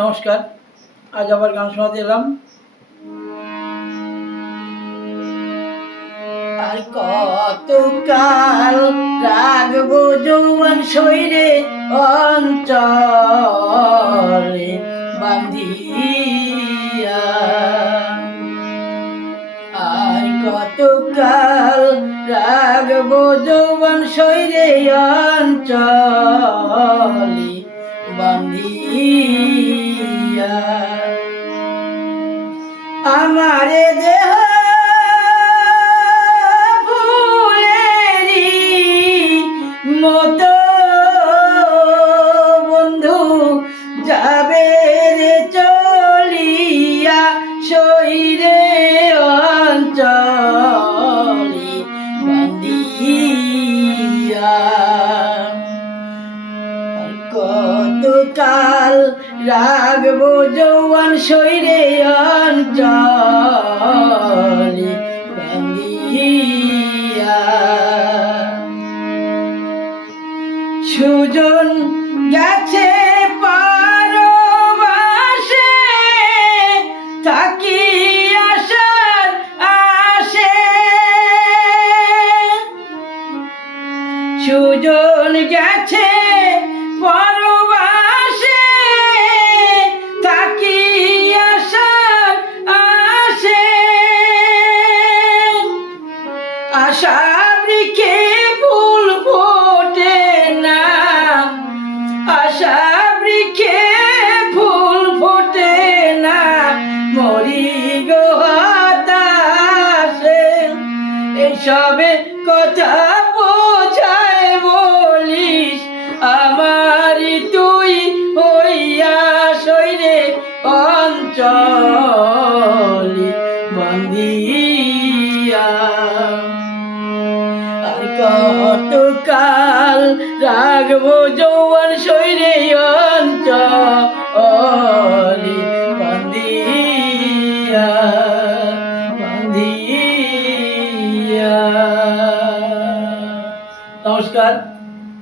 নমস্কার, আজ আবার গান শোনাতে এলাম। আর কত কাল যৌবন শৈরে অঞ্চলে বান্ধিয়া। আর কত কাল যৌবন শৈরে অঞ্চলে हमारे देह কতকাল রাগবো যৌবন শৈরে সুজন গেছে পারবাসে থাকি আসে সুজন গেছে আশা বৃক্ষে ফুল ফোটে না। আশা বৃক্ষে ফুল ফোটে না। মরি গো হতাশে। এসবে কথা বোঝায় বলিস আমারি তুই হইয়া সইরে অঞ্চলি। বন্দিয়া। আর কত কাল রাগবো যৌবন শৈরে বন্দিয়া নমস্কার।